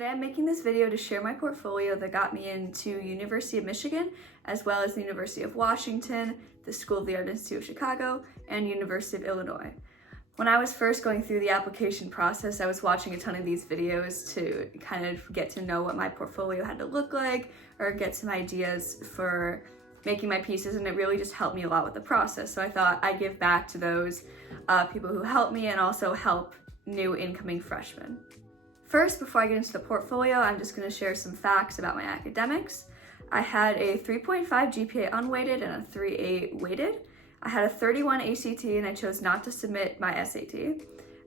Today I'm making this video to share my portfolio that got me into University of Michigan, as well as the University of Washington, the School of the Art Institute of Chicago, and University of Illinois. When I was first going through the application process, I was watching a ton of these videos to kind of get to know what my portfolio had to look like, or get some ideas for making my pieces, and it really just helped me a lot with the process. So I thought I'd give back to those people who helped me and also help new incoming freshmen. First, before I get into the portfolio, I'm just going to share some facts about my academics. I had a 3.5 GPA unweighted and a 3.8 weighted. I had a 31 ACT and I chose not to submit my SAT.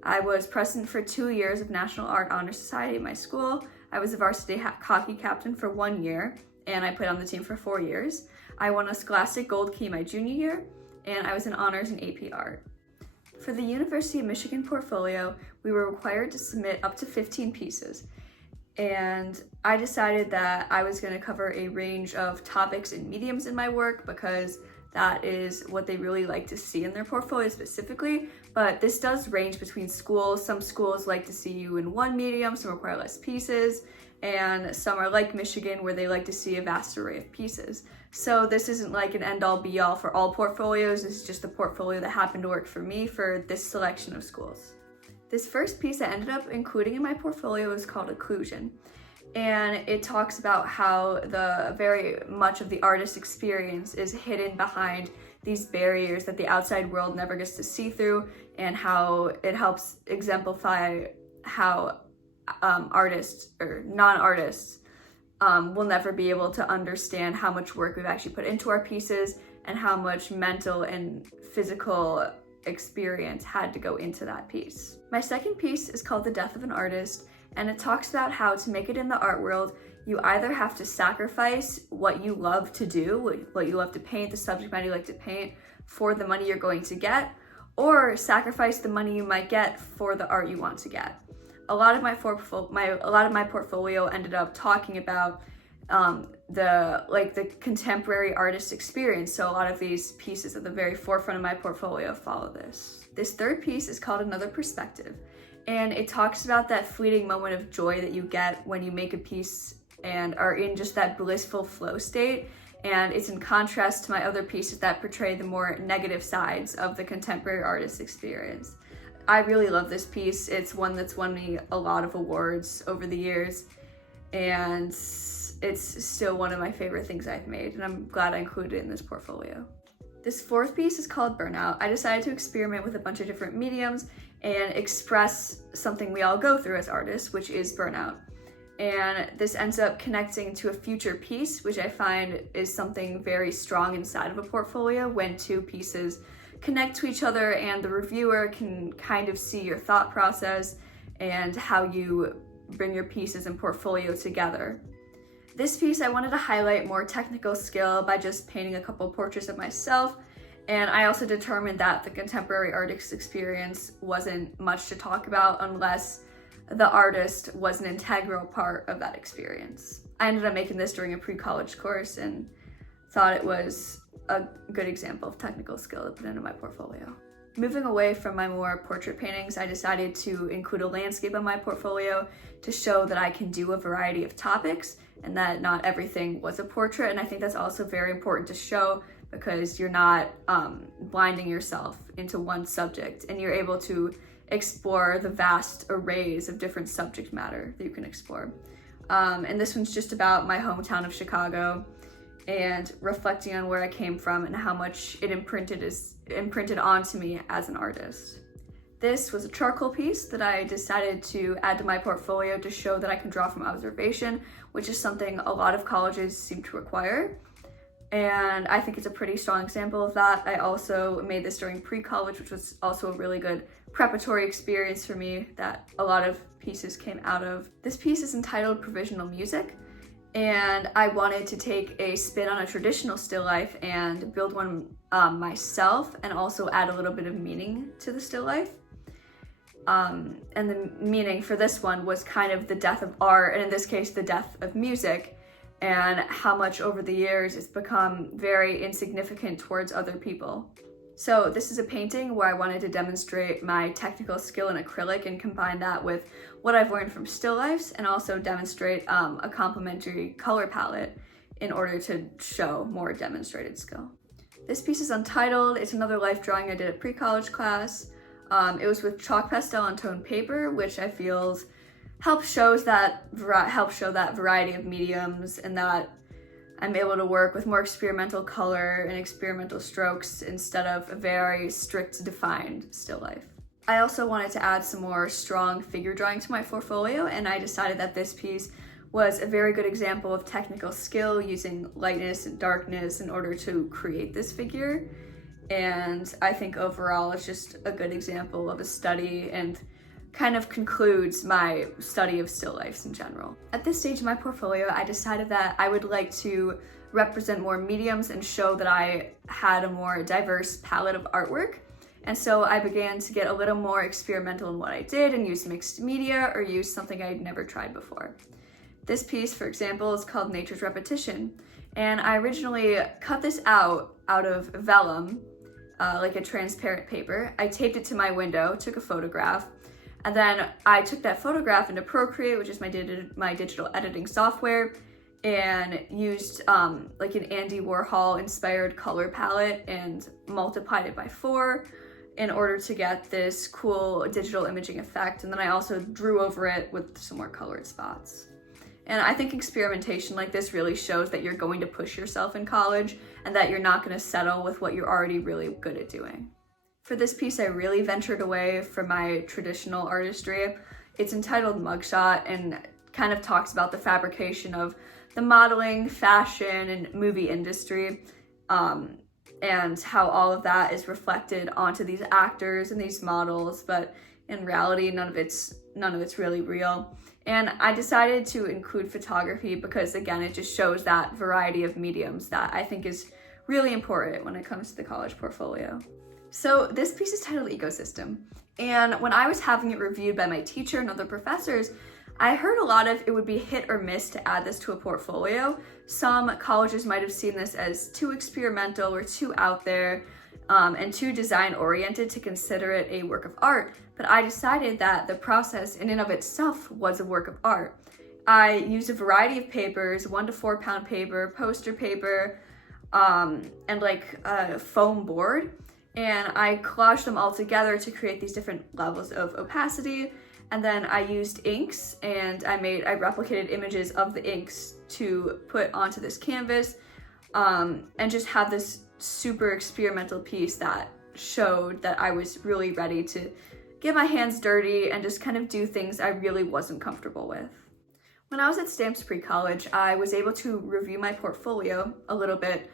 I was president for 2 years of National Art Honor Society at my school. I was a varsity hockey captain for 1 year and I played on the team for 4 years. I won a Scholastic Gold Key my junior year and I was in honors in AP Art. For the University of Michigan portfolio, we were required to submit up to 15 pieces. And I decided that I was going to cover a range of topics and mediums in my work because that is what they really like to see in their portfolio specifically. But this does range between schools. Some schools like to see you in one medium, some require less pieces, and some are like Michigan where they like to see a vast array of pieces. So this isn't like an end-all be-all for all portfolios. This is just a portfolio that happened to work for me for this selection of schools. This first piece I ended up including in my portfolio is called Occlusion. And it talks about how the very much of the artist experience is hidden behind these barriers that the outside world never gets to see through, and how it helps exemplify how artists or non-artists will never be able to understand how much work we've actually put into our pieces and how much mental and physical experience had to go into that piece. My second piece is called The Death of an Artist, and it talks about how to make it in the art world, you either have to sacrifice what you love to do, what you love to paint, the subject matter you like to paint, for the money you're going to get, or sacrifice the money you might get for the art you want to get. A lot of my portfolio ended up talking about the contemporary artist experience. So a lot of these pieces at the very forefront of my portfolio follow this. This third piece is called Another Perspective, and it talks about that fleeting moment of joy that you get when you make a piece and are in just that blissful flow state. And it's in contrast to my other pieces that portray the more negative sides of the contemporary artist experience. I really love this piece. It's one that's won me a lot of awards over the years, and it's still one of my favorite things I've made, and I'm glad I included it in this portfolio. This fourth piece is called Burnout. I decided to experiment with a bunch of different mediums and express something we all go through as artists, which is burnout. And this ends up connecting to a future piece, which I find is something very strong inside of a portfolio when two pieces connect to each other and the reviewer can kind of see your thought process and how you bring your pieces and portfolio together. This piece, I wanted to highlight more technical skill by just painting a couple portraits of myself, and I also determined that the contemporary artist experience wasn't much to talk about unless the artist was an integral part of that experience. I ended up making this during a pre-college course and thought it was a good example of technical skill to put into my portfolio. Moving away from my more portrait paintings, I decided to include a landscape in my portfolio to show that I can do a variety of topics and that not everything was a portrait. And I think that's also very important to show because you're not blinding yourself into one subject, and you're able to explore the vast arrays of different subject matter that you can explore. And this one's just about my hometown of Chicago and reflecting on where I came from and how much it imprinted onto me as an artist. This was a charcoal piece that I decided to add to my portfolio to show that I can draw from observation, which is something a lot of colleges seem to require. And I think it's a pretty strong example of that. I also made this during pre-college, which was also a really good preparatory experience for me that a lot of pieces came out of. This piece is entitled Provisional Music, and I wanted to take a spin on a traditional still life and build one myself and also add a little bit of meaning to the still life. And the meaning for this one was kind of the death of art, and in this case, the death of music, and how much over the years it's become very insignificant towards other people. So this is a painting where I wanted to demonstrate my technical skill in acrylic and combine that with what I've learned from still lifes, and also demonstrate a complementary color palette in order to show more demonstrated skill. This piece is untitled. It's another life drawing I did at pre-college class. It was with chalk pastel and toned paper, which I feel helps show that variety of mediums, and that I'm able to work with more experimental color and experimental strokes instead of a very strict defined still life. I also wanted to add some more strong figure drawing to my portfolio, and I decided that this piece was a very good example of technical skill using lightness and darkness in order to create this figure. And I think overall it's just a good example of a study and kind of concludes my study of still lifes in general. At this stage in my portfolio, I decided that I would like to represent more mediums and show that I had a more diverse palette of artwork. And so I began to get a little more experimental in what I did and use mixed media or use something I'd never tried before. This piece, for example, is called Nature's Repetition. And I originally cut this out of vellum, like a transparent paper. I taped it to my window, took a photograph, and then I took that photograph into Procreate, which is my digital editing software, and used like an Andy Warhol inspired color palette and multiplied it by 4 in order to get this cool digital imaging effect. And then I also drew over it with some more colored spots. And I think experimentation like this really shows that you're going to push yourself in college and that you're not going to settle with what you're already really good at doing. For this piece, I really ventured away from my traditional artistry. It's entitled Mugshot and kind of talks about the fabrication of the modeling, fashion, and movie industry, and how all of that is reflected onto these actors and these models, but in reality, none of it's really real. And I decided to include photography because, again, it just shows that variety of mediums that I think is really important when it comes to the college portfolio. So this piece is titled Ecosystem. And when I was having it reviewed by my teacher and other professors, I heard a lot of it would be hit or miss to add this to a portfolio. Some colleges might have seen this as too experimental or too out there, and too design oriented to consider it a work of art. But I decided that the process in and of itself was a work of art. I used a variety of papers, 1 to 4 pound paper, poster paper, and like a foam board. And I collaged them all together to create these different levels of opacity. And then I used inks, and I replicated images of the inks to put onto this canvas, and just have this super experimental piece that showed that I was really ready to get my hands dirty and just kind of do things I really wasn't comfortable with. When I was at Stamps pre-college, I was able to review my portfolio a little bit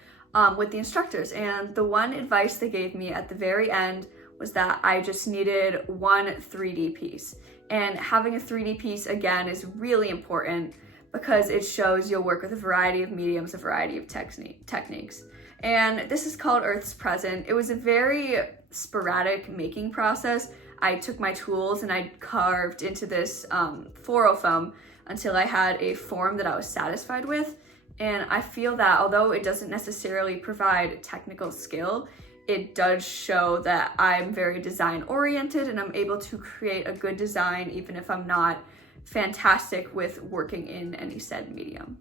with the instructors, and the one advice they gave me at the very end was that I just needed one 3D piece. And having a 3D piece, again, is really important because it shows you'll work with a variety of mediums, a variety of techniques. And this is called Earth's Present. It was a very sporadic making process. I took my tools and I carved into this floral foam until I had a form that I was satisfied with. And I feel that although it doesn't necessarily provide technical skill, it does show that I'm very design oriented and I'm able to create a good design even if I'm not fantastic with working in any said medium.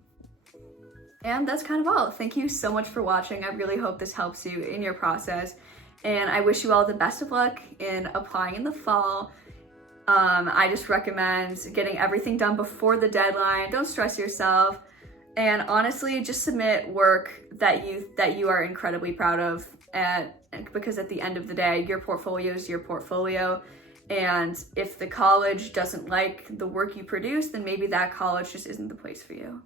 And that's kind of all. Thank you so much for watching. I really hope this helps you in your process. And I wish you all the best of luck in applying in the fall. I just recommend getting everything done before the deadline. Don't stress yourself. And honestly, just submit work that you are incredibly proud of, because at the end of the day, your portfolio is your portfolio. And if the college doesn't like the work you produce, then maybe that college just isn't the place for you.